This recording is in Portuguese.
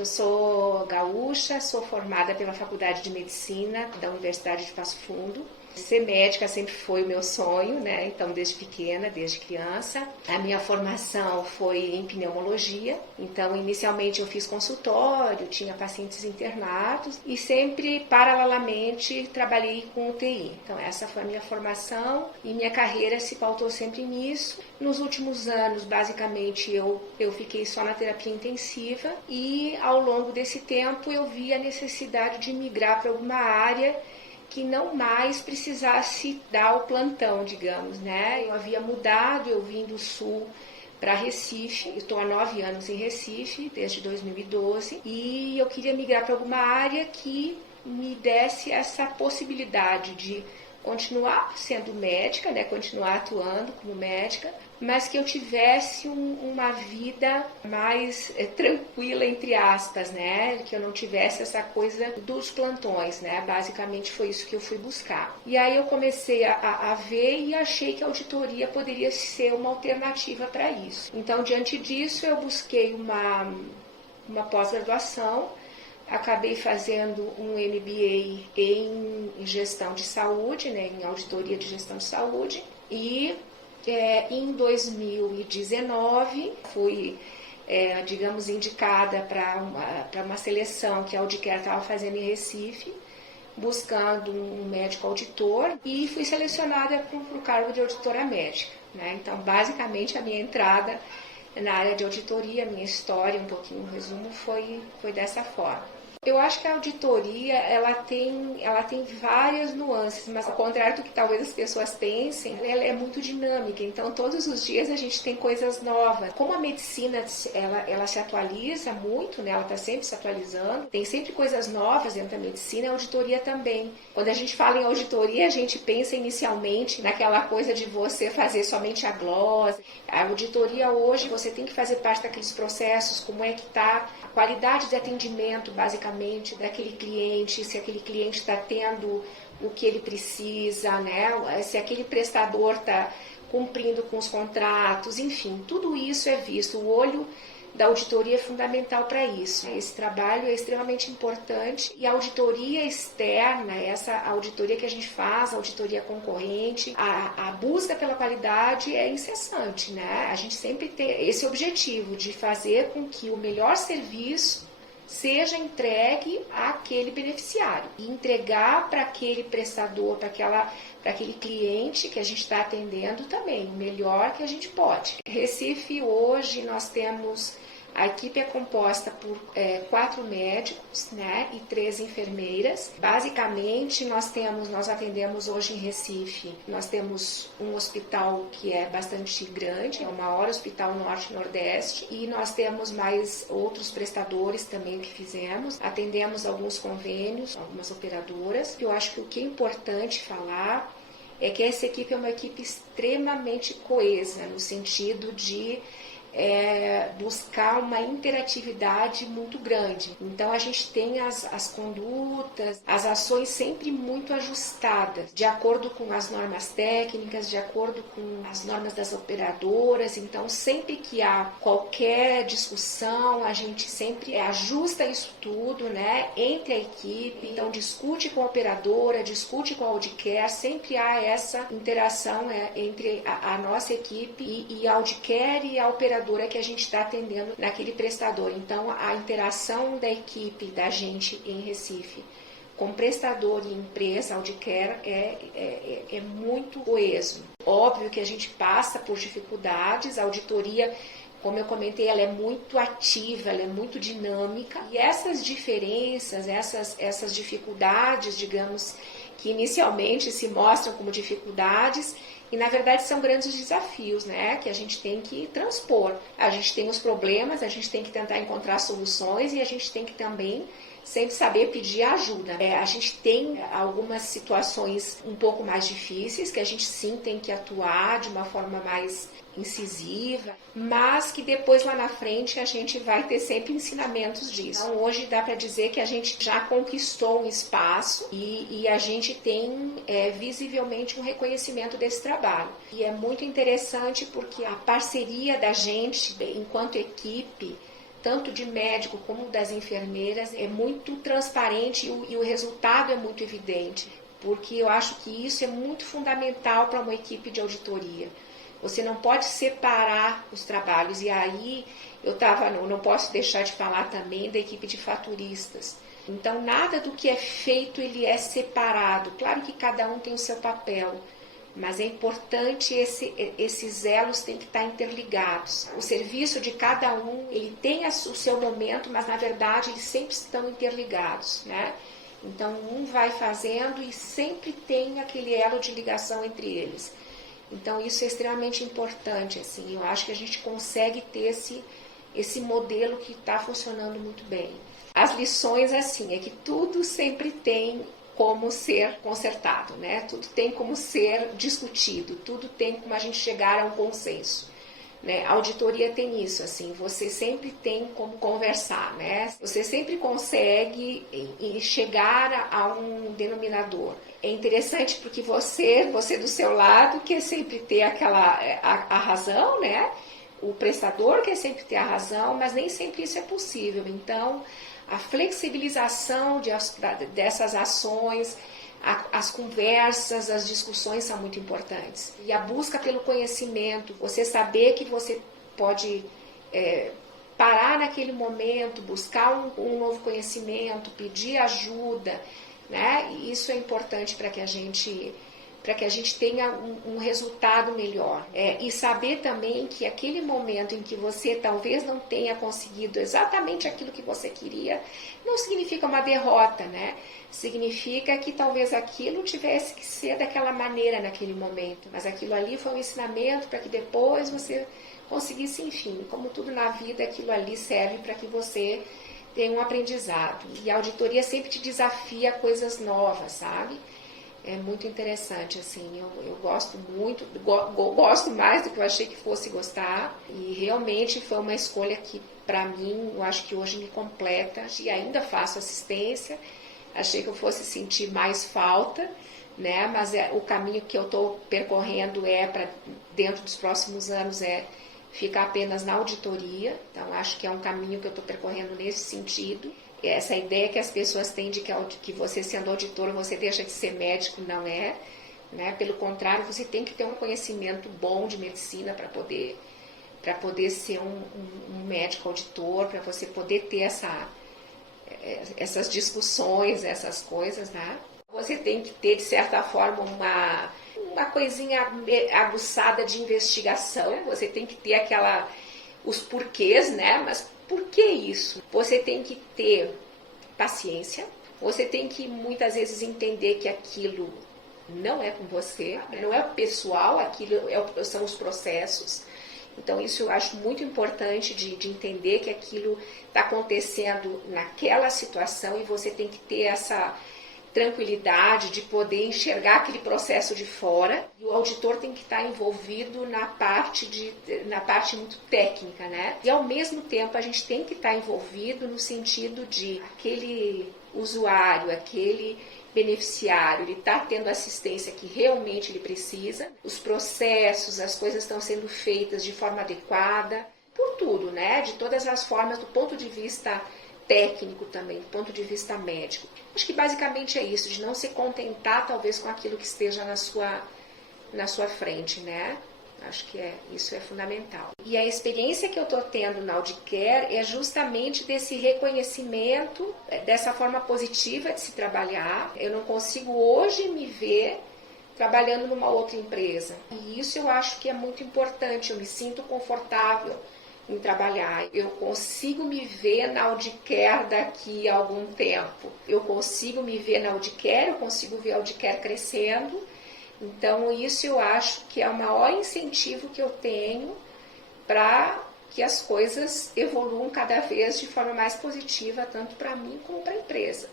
Eu sou gaúcha, sou formada pela Faculdade de Medicina da Universidade de Passo Fundo. Ser médica sempre foi o meu sonho, né? Então, desde pequena, desde criança. A minha formação foi em pneumologia. Então, inicialmente eu fiz consultório, tinha pacientes internados e sempre, paralelamente, trabalhei com UTI. Então, essa foi a minha formação e minha carreira se pautou sempre nisso. Nos últimos anos, basicamente, eu fiquei só na terapia intensiva e, ao longo desse tempo, eu vi a necessidade de migrar para alguma área que não mais precisasse dar o plantão, digamos, né? Eu havia mudado, eu vim do Sul para Recife, eu estou há 9 anos em Recife, desde 2012, e eu queria migrar para alguma área que me desse essa possibilidade de continuar sendo médica, né? Continuar atuando como médica, mas que eu tivesse uma vida mais tranquila, entre aspas, né? Que eu não tivesse essa coisa dos plantões, né? Basicamente foi isso que eu fui buscar. E aí eu comecei a ver e achei que a auditoria poderia ser uma alternativa para isso. Então, diante disso, eu busquei uma pós-graduação, acabei fazendo um MBA em gestão de saúde, né? Em auditoria de gestão de saúde, e em 2019 fui, digamos, indicada para uma seleção que a Audicare estava fazendo em Recife, buscando um médico auditor, e fui selecionada para o cargo de auditora médica, né? Então, basicamente, a minha entrada na área de auditoria, a minha história, um pouquinho, um resumo, foi dessa forma. Eu acho que a auditoria, ela tem várias nuances, mas ao contrário do que talvez as pessoas pensem, ela é muito dinâmica. Então, todos os dias a gente tem coisas novas. Como a medicina, ela se atualiza muito, né? Ela está sempre se atualizando, tem sempre coisas novas dentro da medicina, a auditoria também. Quando a gente fala em auditoria, a gente pensa inicialmente naquela coisa de você fazer somente a glosa. A auditoria hoje, você tem que fazer parte daqueles processos, como é que está a qualidade de atendimento, basicamente, daquele cliente, se aquele cliente está tendo o que ele precisa, né? Se aquele prestador está cumprindo com os contratos, enfim, tudo isso é visto. O olho da auditoria é fundamental para isso. Esse trabalho é extremamente importante, e a auditoria externa, essa auditoria que a gente faz, a auditoria concorrente, a busca pela qualidade é incessante, né? A gente sempre tem esse objetivo de fazer com que o melhor serviço seja entregue àquele beneficiário e entregar para aquele prestador, para aquele cliente que a gente está atendendo também o melhor que a gente pode. Recife, hoje, nós temos... A equipe é composta por 4 médicos, né, e 3 enfermeiras. Basicamente, nós atendemos hoje em Recife, nós temos um hospital que é bastante grande, é o maior hospital norte e nordeste, e nós temos mais outros prestadores também que fizemos. Atendemos alguns convênios, algumas operadoras. Eu acho que o que é importante falar é que essa equipe é uma equipe extremamente coesa, no sentido de buscar uma interatividade muito grande. Então, a gente tem as condutas, as ações sempre muito ajustadas, de acordo com as normas técnicas, de acordo com as normas das operadoras. Então, sempre que há qualquer discussão, a gente sempre ajusta isso tudo, né, entre a equipe. Então, discute com a operadora, discute com a Audicare, sempre há essa interação entre a nossa equipe e a Audicare e a operadora que a gente está atendendo naquele prestador. Então, a interação da equipe da gente em Recife com prestador e empresa, Audicare, é muito coeso. Óbvio que a gente passa por dificuldades, a auditoria, como eu comentei, ela é muito ativa, ela é muito dinâmica, e essas diferenças, essas dificuldades, digamos, que inicialmente se mostram como dificuldades, e na verdade são grandes desafios, né, que a gente tem que transpor. A gente tem os problemas, a gente tem que tentar encontrar soluções, e a gente tem que também sempre saber pedir ajuda. A gente tem algumas situações um pouco mais difíceis, que a gente sim tem que atuar de uma forma mais incisiva, mas que depois lá na frente a gente vai ter sempre ensinamentos disso. Então, hoje dá para dizer que a gente já conquistou um espaço e a gente tem visivelmente um reconhecimento desse trabalho. E é muito interessante porque a parceria da gente enquanto equipe tanto de médico como das enfermeiras, é muito transparente e o resultado é muito evidente, porque eu acho que isso é muito fundamental para uma equipe de auditoria. Você não pode separar os trabalhos, e aí eu não posso deixar de falar também da equipe de faturistas. Então, nada do que é feito ele é separado. Claro que cada um tem o seu papel, mas é importante, esses elos têm que estar interligados. O serviço de cada um, ele tem o seu momento, mas na verdade eles sempre estão interligados, né? Então um vai fazendo e sempre tem aquele elo de ligação entre eles. Então isso é extremamente importante, assim. Eu acho que a gente consegue ter esse modelo que está funcionando muito bem. As lições, assim, é que tudo sempre tem como ser consertado, né? Tudo tem como ser discutido, tudo tem como a gente chegar a um consenso, né? A auditoria tem isso, assim, você sempre tem como conversar, né? Você sempre consegue chegar a um denominador. É interessante porque você do seu lado quer sempre ter a razão, né? O prestador quer sempre ter a razão, mas nem sempre isso é possível. Então, a flexibilização dessas ações, as conversas, as discussões são muito importantes. E a busca pelo conhecimento, você saber que você pode parar naquele momento, buscar um novo conhecimento, pedir ajuda, né? E isso é importante para que a gente tenha um resultado melhor. E saber também que aquele momento em que você talvez não tenha conseguido exatamente aquilo que você queria, não significa uma derrota, né? Significa que talvez aquilo tivesse que ser daquela maneira naquele momento, mas aquilo ali foi um ensinamento para que depois você conseguisse, enfim, como tudo na vida, aquilo ali serve para que você tenha um aprendizado. E a auditoria sempre te desafia a coisas novas, sabe? É muito interessante, assim, eu gosto muito, gosto mais do que eu achei que fosse gostar, e realmente foi uma escolha que, para mim, eu acho que hoje me completa, e ainda faço assistência, achei que eu fosse sentir mais falta, né, mas o caminho que eu estou percorrendo para dentro dos próximos anos, ficar apenas na auditoria, então acho que é um caminho que eu estou percorrendo nesse sentido. Essa ideia que as pessoas têm de que você sendo auditor você deixa de ser médico, não é, né? Pelo contrário, você tem que ter um conhecimento bom de medicina para poder ser um médico auditor, para você poder ter essas discussões, essas coisas, né? Você tem que ter, de certa forma, uma coisinha aguçada de investigação, você tem que ter os porquês, né? Mas por que isso? Você tem que ter paciência, você tem que muitas vezes entender que aquilo não é com você, não é pessoal, aquilo são os processos. Então isso eu acho muito importante de entender que aquilo está acontecendo naquela situação e você tem que ter essa tranquilidade de poder enxergar aquele processo de fora, e o auditor tem que estar envolvido na parte muito técnica, né? E ao mesmo tempo a gente tem que estar envolvido no sentido de aquele usuário, aquele beneficiário, ele está tendo a assistência que realmente ele precisa, os processos, as coisas estão sendo feitas de forma adequada, por tudo, né? De todas as formas, do ponto de vista técnico também, do ponto de vista médico. Acho que basicamente é isso, de não se contentar talvez com aquilo que esteja na sua frente, né? Acho que isso é fundamental. E a experiência que eu estou tendo na Audicare é justamente desse reconhecimento, dessa forma positiva de se trabalhar. Eu não consigo hoje me ver trabalhando numa outra empresa. E isso eu acho que é muito importante, eu me sinto confortável em trabalhar. Eu consigo me ver na Audicare daqui a algum tempo. Eu consigo me ver na Audicare, eu consigo ver a Audicare crescendo. Então, isso eu acho que é o maior incentivo que eu tenho para que as coisas evoluam cada vez de forma mais positiva, tanto para mim como para a empresa.